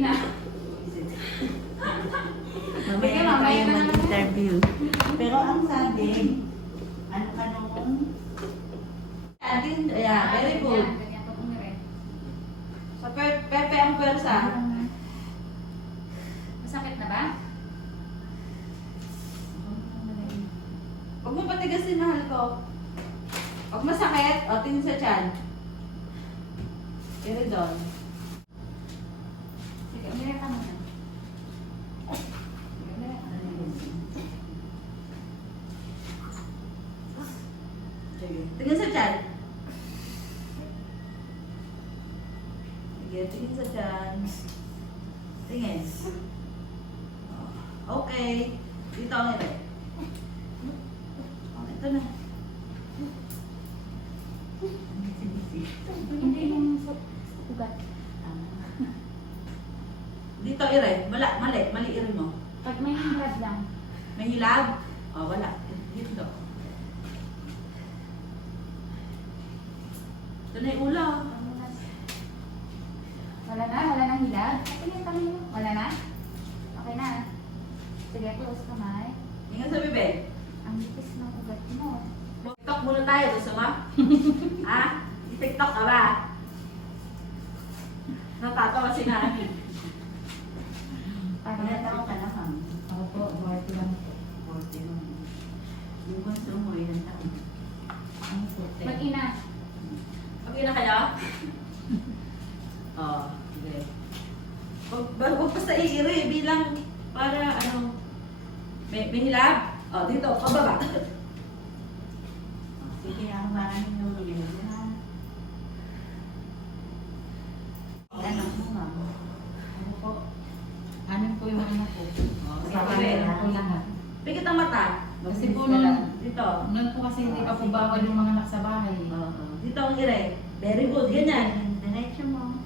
na. Mamaya na tayo mag-interview. Pero ang sabi, ano ka nung? Atin, ayan, very good. Ganyan pag umire. Sa pepe ang pwersa. Masakit na ba? Huwag mo patigasin, mahal ko. Huwag masakit, o tingin sa tiyan. Pero doon. Sige, umire ka muna. Sige. Tingin sa tiyan. Sige, tingin sa tiyan. Tingin. Okay. Dito ang ire. Oh, ito na. Hindi yung ugat. Dito ire. Mali ire mo. Pag may himrad lang. May hilag? Oh, wala. Dito. Ito na yung ulo. Wala na hilag. Tingin kami mo. Wala na? Okay na. Sige, close kamay. Ingat sa bibig. Ang lipis ng ugat mo. TikTok muna tayo. Gusto mo? Ha? TikTok ka ba? Natatawa si Nani. Ilan taong ka na, ma'am? Ako po, 40 lang po. 40 lang. Yung gusto mo, ilan taon? Ano po, 10. Mag-ina. Okay na kayo? Oo. Sige. Huwag basta iiri. Bilang para ano. May hilag? O, dito. Pababa. Sige, ang maraming nululin na. Ano mo, ma'am? Ano po? Anim po yung anak ko. Kasama sige. na po lahat. Pikit ang mata. Kasi po Mabilis ka lang. Dito. Noon po kasi hindi pa po bawal yung mga anak sa bahay. Oo. Dito ang ire. Very good. Ganyan. Diretso mo.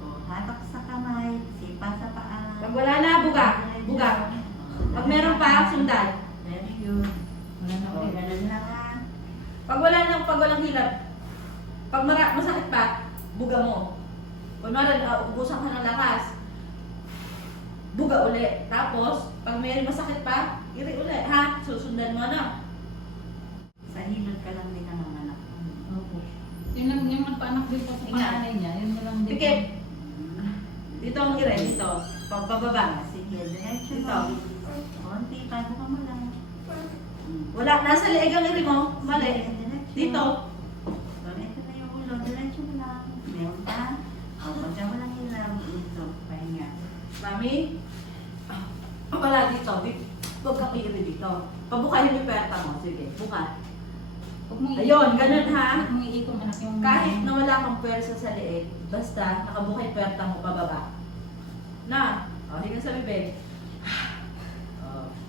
O, hatak sa kamay, sipa sa paa. Pag wala na, buga. Buga. Pag meron pa, sundan. Very good. Wala na O, po. ganun lang ah. Pag walang hilap. Pag masakit pa, buga mo. Kunwari, ubusan ka ng lakas. Buga uli. Tapos, pag may masakit pa, iri uli. Ha? Susundan mo na. Sa hilod ka lang din ang mga anak mo. Opo. Yun lang, yung nagpaanak din po sa panganay niya, yun na lang din. Pikit. Dito ang ire. Dito. Pababa. Sige, diretso Dito. mo. Konti, pago ka mo lang. Wala. Nasa leeg ang iri mo. Mali. Diretso. Dito. O, ito na yung ulo, diretso mo lang. Meron pa. O, pagka walang hilang, ito, pahinga. Mami. Wala dito. Huwag kang iri dito. Pabukahin yung perta mo. Sige. Buka. Huwag mong Ayun, ganun, ha? Huwag mong iikong anak yung... Kahit na wala kang pwersa sa leeg, basta nakabukay perta mo pababa. Na, hinga sa bibig.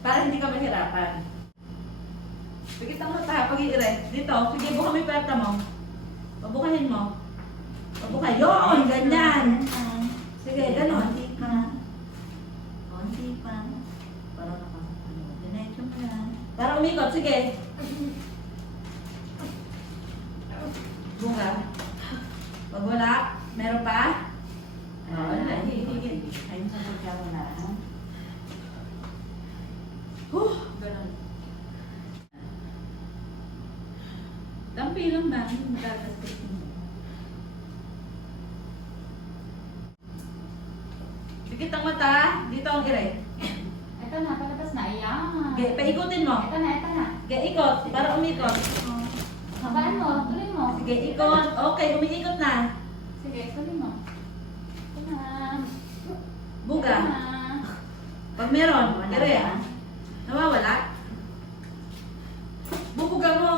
Para hindi ka mahirapan. Pikit ang mata, pag-iire. Dito, sige, buka mo yung perta mo. Pabukahin mo. Pabukay. Yun, ganyan. Sige, ganun. Konti pa. Konti pa. Para nakakano. Diretso mo lang. Para umikot, sige. Bunga. Pag wala, meron pa? Wala, hihigit. Ayun sa pagka wala. Ganun. Dampi lang ba? Hindi magagastos mo. Pikit ang mata. Dito ang ire. Ito na, palabas na. Ayan. Paikutin mo. Ito na. Ikot. Para umikot. Habaan mo, tuloy mo. Sige, ikot. Okay, umiikot na. Sige, tuloy mo. Ito na. Buga. Ito na. Pag meron, Wala ire. na. Nawawala. Bubuga mo.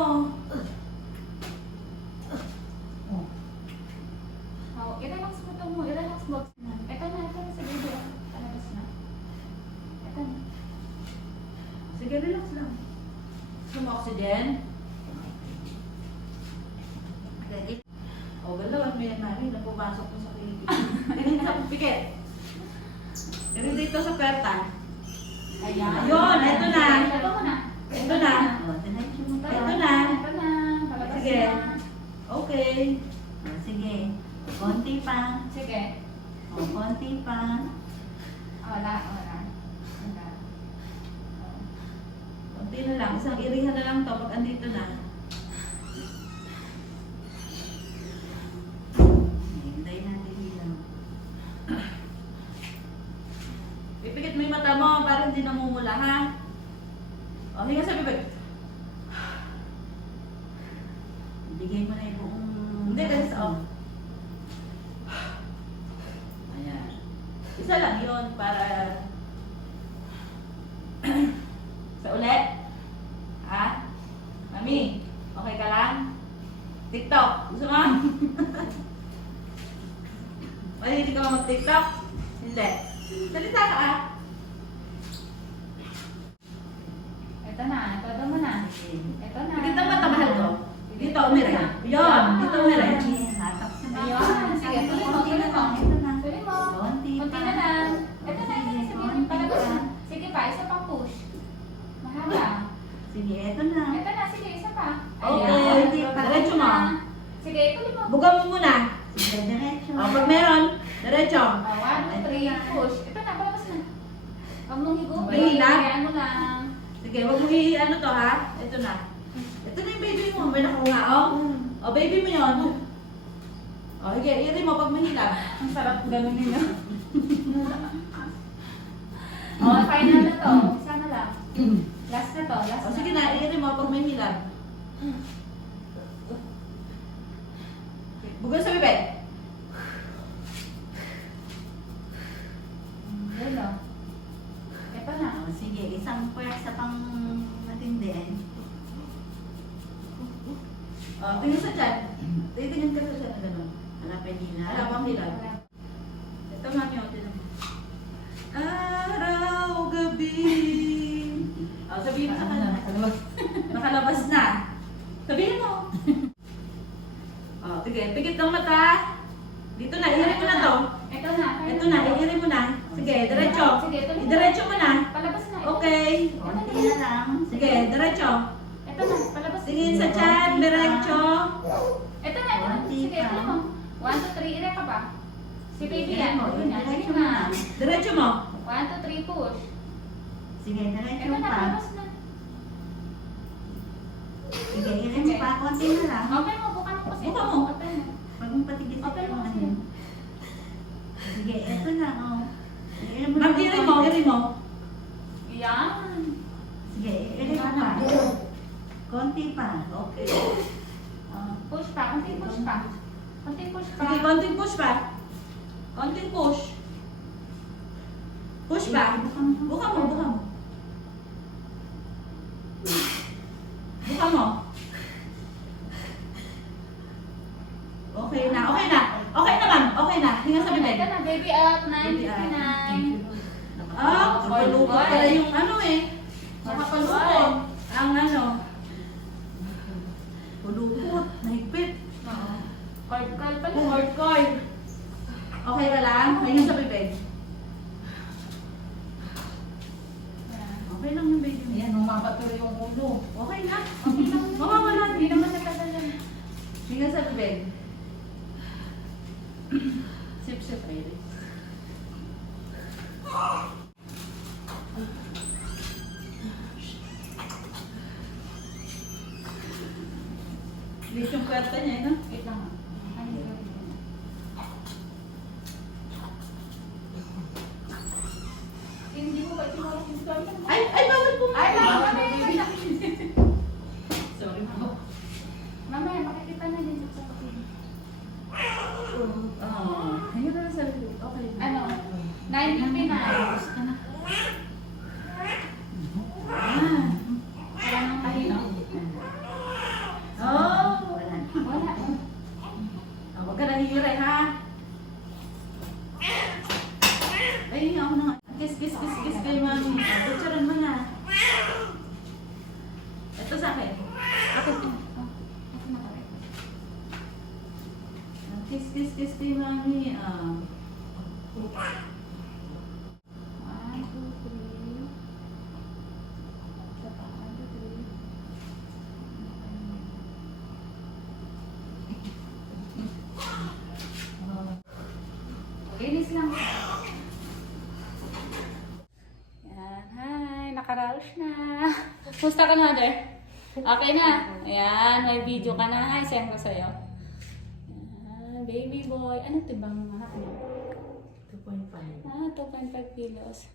Oh, i-relax mo ito mo. I-relax box na. Ito na. Sige, palabas na. Ito na. Sige, relax lang. Gusto mo oxygen? Okay. O, galawan mo yan, mami. Napumasok mo sa kilig. Ganun sa pikit. Ganun dito sa perta. Ayan. Ayun, ito na. Ito mo na. Ito na. O, diretso mo pa. Ito na. Ito na. Palabas Sige. na. Okay. O, sige. Konti pa. Sige. O, konti pa. Wala, wala. Wala. Kunti na lang. Isang irihan na lang to pag andito na. Hintay natin hilaw. Pipikit mo yung mata mo para hindi namumula, ha? O, hinga sa bibig. Bigay mo na yung buong... Hindi, kasi sa off. Ayan. Isa lang yun para... sa ulit. Ha? Mami, okay ka lang? TikTok, gusto mo? Hindi ka ba mag-TikTok? Hindi. Salita ka, ah. Ito na, todo mo na. Ito na. Dito ang matamahal ko. Dito, umire. Yun, dito umire. Hatak sa mga. Ayun, sige, tuloy mo, tuloy mo. Ito na. Tuloy mo. Konti Kunti pa. na lang. Ito na, sabihin, palabas na. Sige pa, isa pa push. Mahaba. Sige, ito na. Ito na, sige, isa pa. Okay, Ayan. diretso mo. Sige, tuloy mo. Buga mo muna. Sige, diretso. O, pag meron, diretso. 1, 2, 3, push. Ito na, palabas na. Huwag mong higupin. Mahina? Hayaan mo lang. Sige, wag mo ano to, ha? Ito na. Ito na yung baby mo. May nakuha, oh. O, baby mo yun. O, sige, iri mo pag mahilap. Ang sarap ganun nila. Final na to. Isa na lang. Last na to, last O, na. sige na, iri mo pag mahilap. Buga sa bibig. Yun o. Ito na. Oh, sige, isang pwersa pang matindi. O, tingin sa chat. Tingin ka sa chat na gano'n. Wala pa hilaw. Wala pang hilap. Ito nga niyo, tinan mo. Araw, gabi. O, sabihin mo sa kanya. Nakalabas na. Sabihin mo. O, sige, pigit ng mata. Dito na, ihirin mo na to. Ito na. Ito na, ihirin mo na. Sige, diretso. Sige, tuloy mo. Diretso mo na. Palabas na. Ito. Okay. Konti na lang. Sige, diretso. Ito na, palabas. Tingin sa chat, diretso. Ito na, ito na. Sige, ito mo. 1, 2, 3, ire ka ba? Si baby yan. Mo, Yun na, sige diretso mo na. na. Diretso mo. 1, 2, 3, push. Sige, diretso Ito na, pa. palabas na. Sige, irin mo pa. Konti na lang. Open mo, bukan mo kasi. Bukan mo. Open mo. Pag mo patigis Open mo kasi. Sige, ito na. Oh. Irin mo Mag-iri mo, iri mo. Yan. Sige, irin mo pa. Konti pa. Okay. Push pa, konting push pa. Konting push pa. Sige, konting push pa. Konting push. Push pa. Buka mo, buka mo. Buka mo. Okay na, okay na. Okay na, ma'am. Okay na. Hinga sa bibig. Ito na, baby up, Baby up. 9:59. Ah, kapalukot pala yung ano eh. Nakapalukot. Ang ano. Pulukot. Nahigpit. Cord pala. Cord. Okay ka lang? Hinga sa bibig. Okay lang yung baby mo. Ayan, umaba tuloy yung ulo. Okay na. Okay lang. Mawawala. Hindi naman natagalan. Hinga sa bibig. Sip, Iris. Liit yung kwarta niya, no? Wait lang. Ano yun? Hindi mo ba itinulong yung story? Ay, bawal po. Ay, mamaya. Sorry, mama. Mamaya, makikita na din sa kapatid. Hinga na sa bibig. Okay. Ano? 9:59. Tapos ka na. Wala nang kahino. Oh! Wala. Wala. Huwag ka nangihiray, ha? Ay, ako na nga. Kiss kay mami. Picturean mo na. Ito sa akin. Ako. Ako na pala. Kiss kay mami. 1, 2, 3. Isa pa. 1, 2, 3. Linis lang. Tapos na. Musta ka na, Mother? Okay na. Ayan, may video ka na. Hi, send ko sa'yo. Ayan, baby boy. Ano ito bang anak mo? 2.5. 2.5 kilos.